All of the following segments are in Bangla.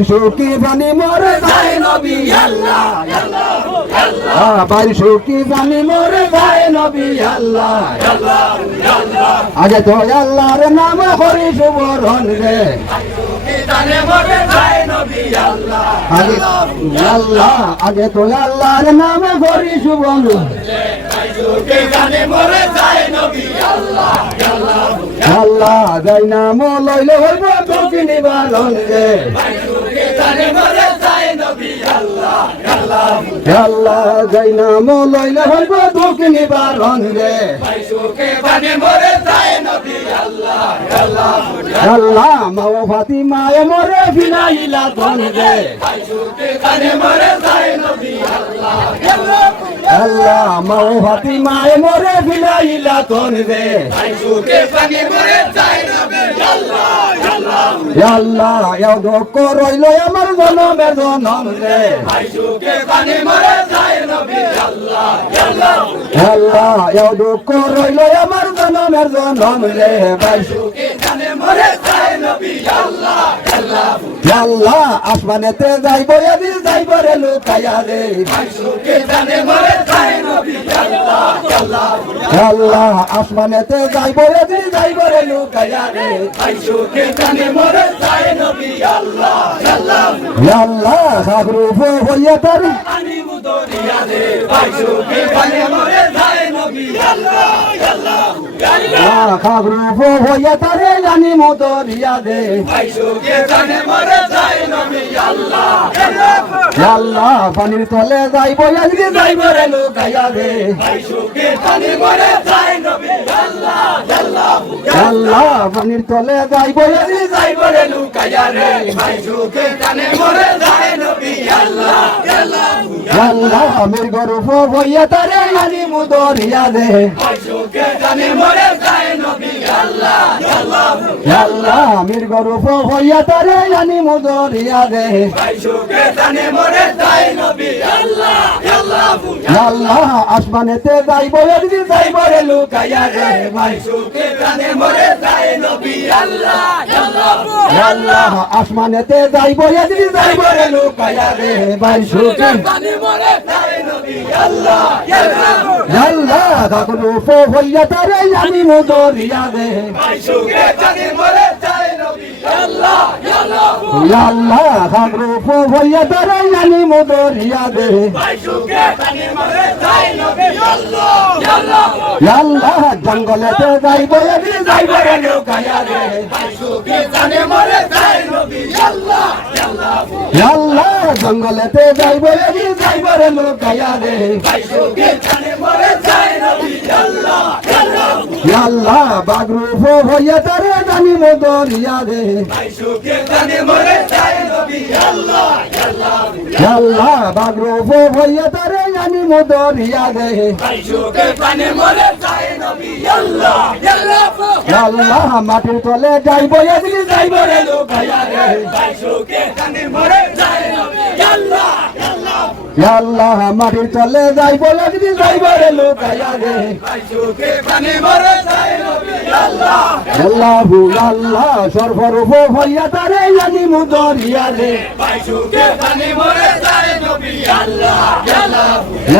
সুখী জানি মরে যায় নবী আল্লাহ সুখী জানি মরে যায় নবী আল্লাহ আগে তো আল্লাহর নাম করি সুবরণ রে আগে তো আল্লাহর নাম করি সুবরণ আল্লাহ যাই নাম লইলে হইব দুঃখ নিবারণ রে আল্লাহ যাই নাম লইলে হইব দুঃখ নিবারণ রে আল্লাহ মাও ফাতিমায় মরে ফিরাইলা ধন রে আল্লাহ মাও ফাতিমায় মরে ফিরাইলা ধন রে আল্লাহ এও দুঃখ রইল আমার জনমের জনম রে আল্লাহ এও দুঃখ রইল আমার জনমের জনম রে আল্লাহ আসমানেতে যাইব এদিন যাইব রে লুকাইয়া রে আল্লাহ আসমানেতে যাইব এদিন যাইব রে লুকাইয়া রে আল্লাহ সাগরূপ হইয়া তারি খাগরূপ হইয়া তারে জানি মদরিয়া দে আল্লাহ পানির তলে যাইব আজকে যাইব রে লুকাইয়া দে আল্লাহ পানির তলে যাইব আজকে যাইব রে লুকাইয়া রে আল্লাহ আমির গরুপ হইয়া তারে জানি মদরিয়া দে আল্লাহ আমির গরুপ হইয়া তারে জানি মদরিয়া দে আল্লাহ আসমানেতে যাইব একদিন যাইব রে লুকাইয়া রে আল্লাহ আসমানেতে যাইব একদিন যাইব রে লুকাইয়া রে ভাই সুখে আল্লাহ গাগরূপ হইয়া তারে জানি মদরিয়া দে আল্লাহ গাগরূপ হইয়া তারে জানি মদরিয়া দে আল্লাহ জঙ্গলেতে যাইব একদিন যাইব রে লুকাইয়া রে আল্লাহ জঙ্গলেতে যাইব একদিন যাইব রে লুকাইয়া রে আল্লাহ বাগরূপ হইয়া তারে জানি মদরিয়া দে আল্লাহ বাগরূপ হইয়া তারে জানি মদরিয়া দে আল্লাহ মাটির তলে যাইব একদিন যাইব রে লুকাইয়া রে আল্লাহ মাটির তলে যাইব একদিন যাইব রে লুকাইয়া রে আল্লাহু আল্লাহ সর্বরূপ হইয়া তারে জানি মদরিয়া রে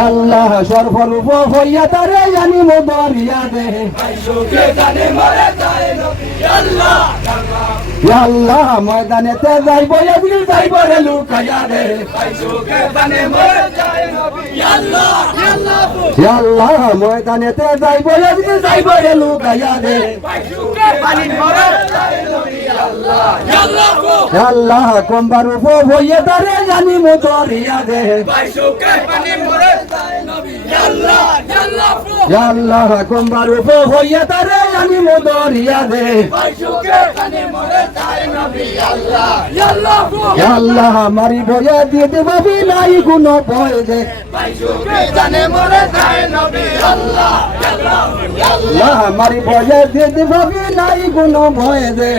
আল্লাহ সর্বরূপ হইয়া তারে জানি মদরিয়া দে আল্লাহ ময়দানেতে যাইব একদিন যাইব রে লুকাইয়া রে আল্লাহ ময়দানেতে যাইব একদিন যাইব রে লুকাইয়া রে আল্লাহ কম্বারূপ হইয়া তারে জানি মদরিয়া দে আল্লাহ কম্বারূপ হইয়া তারে জানি মদরিয়া দে আল্লাহ মারি বইয়া দিয়ে দেবি নাই কোন ভয় দে আল্লাহ মারি বইয়া দিয়ে দেবি নাই কোন ভয় দে